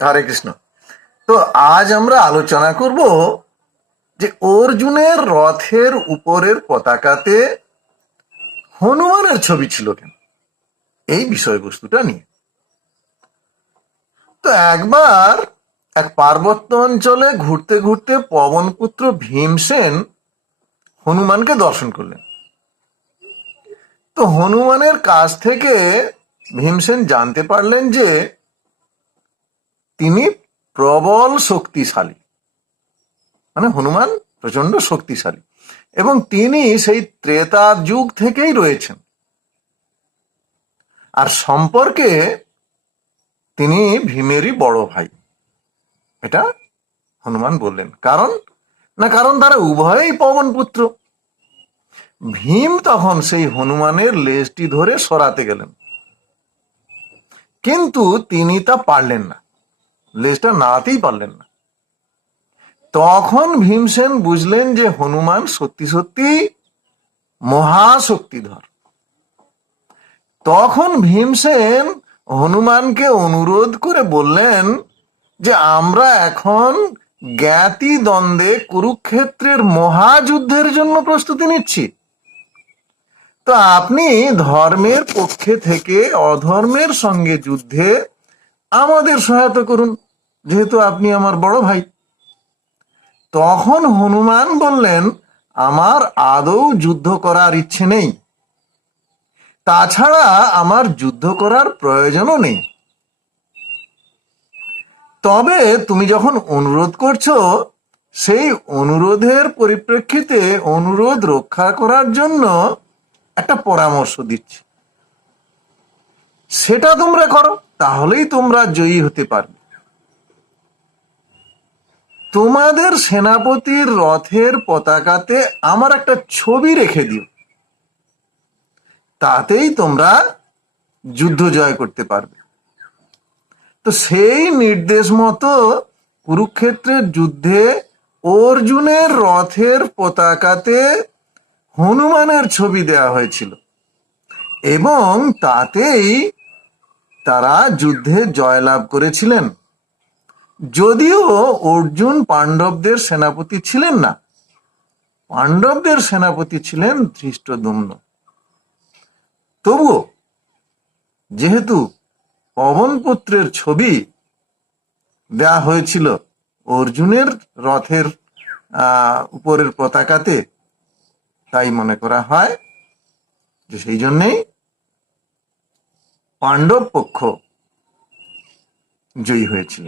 হরে কৃষ্ণ। তো আজ আমরা আলোচনা করব যে অর্জুনের রথের উপরের পতাকাতে হনুমানের ছবি ছিল কেন, এই বিষয়বস্তুটা নিয়ে। তো একবার এক পার্বত্য অঞ্চলে ঘুরতে ঘুরতে পবনপুত্র ভীমসেন হনুমানকে দর্শন করলেন। তো হনুমানের কাছ থেকে ভীমসেন জানতে পারলেন যে তিনি প্রবল শক্তিশালী, মানে হনুমান প্রচন্ড শক্তিশালী, এবং তিনি সেই ত্রেতা যুগ থেকেই রয়েছেন। আর সম্পর্কে তিনি ভীমেরই বড় ভাই, এটা হনুমান বললেন। কারণ তারা উভয়ই পবন পুত্র। ভীম তখন সেই হনুমানের লেজটি ধরে সরাতে গেলেন, কিন্তু তিনি তা পারলেন না, লেজটা নাড়াতেই পারলেন না। তখন ভীমসেন বুঝলেন যে হনুমান সত্যি সত্যি মহাশক্তিধর। তখন ভীমসেন হনুমানকে অনুরোধ করে বললেন যে আমরা এখন জ্ঞাতি দ্বন্দ্বে কুরুক্ষেত্রের মহাযুদ্ধের জন্য প্রস্তুতি নিচ্ছি। তো আপনি ধর্মের পক্ষে থেকে অধর্মের সঙ্গে যুদ্ধে আমাদের সহায়তা করুন, যেহেতু আপনি আমার বড় ভাই। তখন হনুমান বললেন, আমার আদৌ যুদ্ধ করার ইচ্ছে নেই, তাছাড়া আমার যুদ্ধ করার প্রয়োজনও নেই। তবে তুমি যখন অনুরোধ করছো, সেই অনুরোধের পরিপ্রেক্ষিতে অনুরোধ রক্ষা করার জন্য একটা পরামর্শ দিচ্ছি, সেটা তোমরা করো, তাহলেই তোমরা জয়ী হতে পারবে। তোমাদের সেনাপতির রথের পতাকাতে আমার একটা ছবি রেখে দিও, তাতেই তোমরা যুদ্ধ জয় করতে পারবে। তো সেই নির্দেশ মতো কুরুক্ষেত্রের যুদ্ধে অর্জুনের রথের পতাকাতে হনুমানের ছবি দেয়া হয়েছিল, এবং তাতেই তারা যুদ্ধে জয়লাভ করেছিলেন। যদিও অর্জুন পাণ্ডবদের সেনাপতি ছিলেন না, পাণ্ডবদের সেনাপতি ছিলেন ধৃষ্টদ্যুম্ন। তবুও যেহেতু পবনপুত্রের ছবি দেয়া হয়েছিল অর্জুনের রথের উপরের পতাকাতে, তাই মনে করা হয় যে সেই জন্যেই পাণ্ডব পক্ষ জয়ী হয়েছিল।